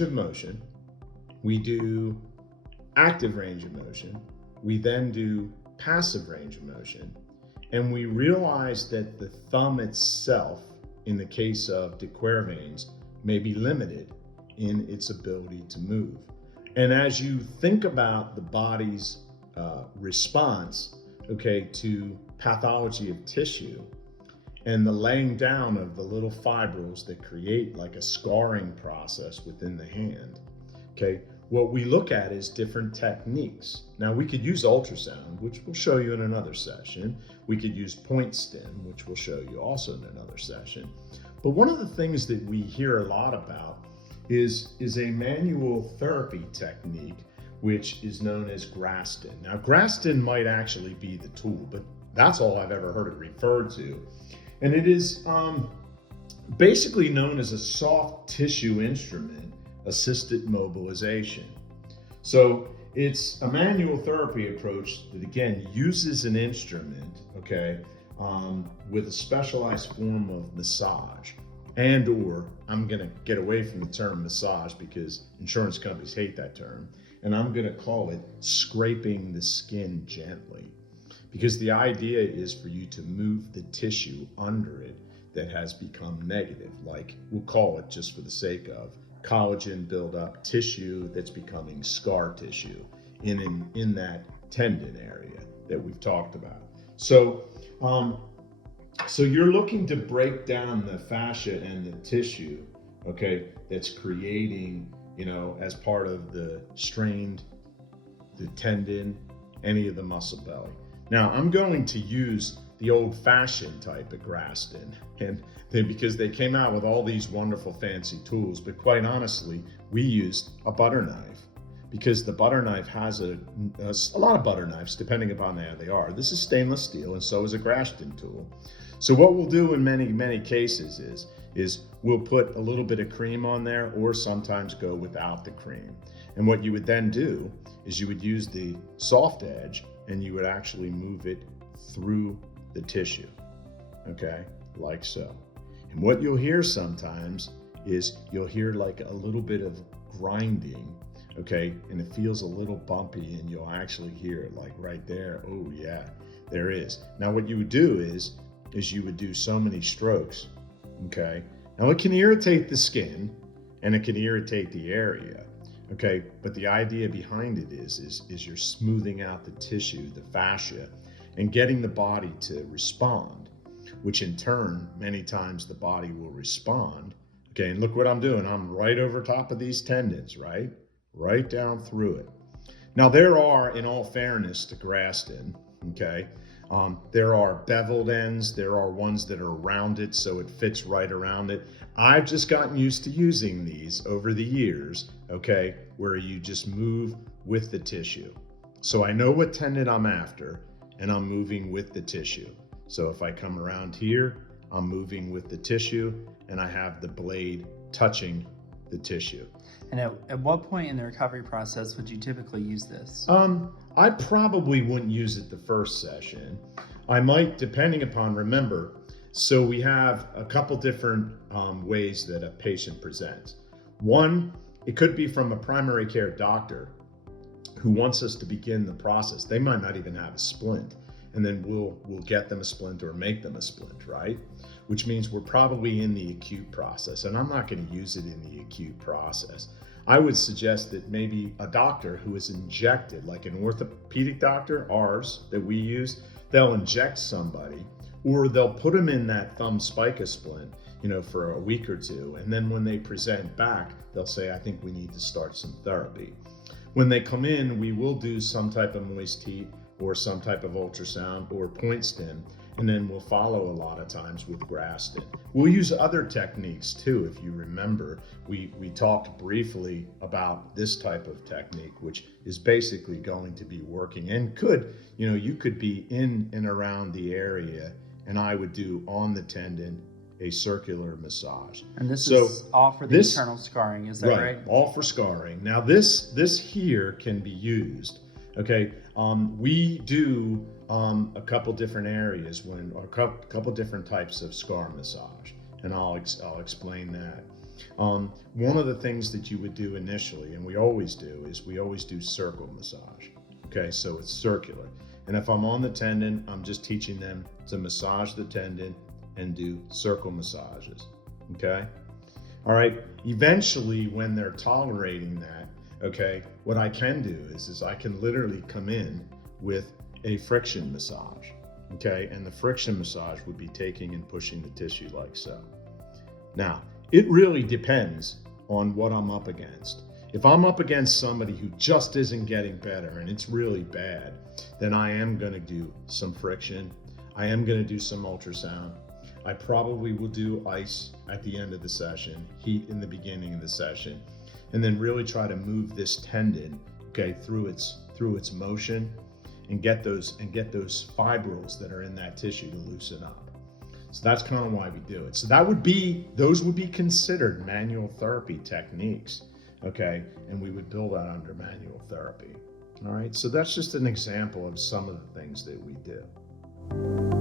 range of motion, we do active range of motion, we then do passive range of motion, and we realize that the thumb itself, in the case of de Quervain's, may be limited in its ability to move. And as you think about the body's response, okay, to pathology of tissue and the laying down of the little fibrils that create like a scarring process within the hand, okay, what we look at is different techniques. Now we could use ultrasound, which we'll show you in another session. We could use point stim, which we'll show you also in another session. But one of the things that we hear a lot about is a manual therapy technique, which is known as Graston. Now Graston might actually be the tool, but that's all I've ever heard it referred to. And it is basically known as a soft tissue instrument assisted mobilization. So it's a manual therapy approach that again uses an instrument, okay, with a specialized form of massage, and or I'm gonna get away from the term massage because insurance companies hate that term, and I'm gonna call it scraping the skin gently, because the idea is for you to move the tissue under it that has become negative, like we'll call it, just for the sake of, collagen buildup tissue that's becoming scar tissue in that tendon area that we've talked about. So so you're looking to break down the fascia and the tissue, okay, that's creating, you know, as part of the strained, the tendon, any of the muscle belly. Now I'm going to use the old-fashioned type of Graston, and because they came out with all these wonderful fancy tools, but quite honestly, we used a butter knife, because the butter knife has a lot of butter knives, depending upon how they are. This is stainless steel, and so is a Graston tool. So what we'll do in many cases is we'll put a little bit of cream on there, or sometimes go without the cream. And what you would then do is you would use the soft edge, and you would actually move it through the tissue, okay, like so. And what you'll hear sometimes is you'll hear like a little bit of grinding, okay, and it feels a little bumpy, and you'll actually hear it like right there. Oh yeah, there is. Now what you would do is you would do so many strokes, okay. Now it can irritate the skin and it can irritate the area, okay, but the idea behind it is you're smoothing out the tissue, the fascia, and getting the body to respond, which in turn, many times the body will respond. Okay, and look what I'm doing. I'm right over top of these tendons, right? Right down through it. Now there are, in all fairness to Graston, okay, there are beveled ends, there are ones that are rounded so it fits right around it. I've just gotten used to using these over the years, okay, where you just move with the tissue. So I know what tendon I'm after, and I'm moving with the tissue. So if I come around here, I'm moving with the tissue, and I have the blade touching the tissue. And at what point in the recovery process would you typically use this? I probably wouldn't use it the first session. I might, depending upon, remember, so we have a couple different ways that a patient presents. One, it could be from a primary care doctor who wants us to begin the process. They might not even have a splint, and then we'll get them a splint or make them a splint, right? Which means we're probably in the acute process, and I'm not going to use it in the acute process. I would suggest that maybe a doctor who is injected, like an orthopedic doctor, ours that we use, they'll inject somebody, or they'll put them in that thumb spica splint, you know, for a week or two, and then when they present back, they'll say, I think we need to start some therapy. When they come in, we will do some type of moist heat or some type of ultrasound or point stim, and then we'll follow a lot of times with Graston. We'll use other techniques too. If you remember, we talked briefly about this type of technique, which is basically going to be working and could, you know, you could be in and around the area, and I would do on the tendon a circular massage. And this is all for the internal scarring, is that right? All for scarring. Now this here can be used, okay? We do a couple different areas or a couple different types of scar massage, and I'll explain that. One of the things that you would do initially, and we always do, is we always do circle massage. Okay, so it's circular. And if I'm on the tendon, I'm just teaching them to massage the tendon and do circle massages. Okay? All right, eventually when they're tolerating that, okay, what I can do is I can literally come in with a friction massage. Okay, and the friction massage would be taking and pushing the tissue like so. Now, it really depends on what I'm up against. If I'm up against somebody who just isn't getting better and it's really bad, then I am going to do some friction. I am going to do some ultrasound. I probably will do ice at the end of the session, heat in the beginning of the session, and then really try to move this tendon, okay, through its motion and get those fibrils that are in that tissue to loosen up. So that's kind of why we do it. So those would be considered manual therapy techniques, okay? And we would bill that under manual therapy. All right, so that's just an example of some of the things that we do.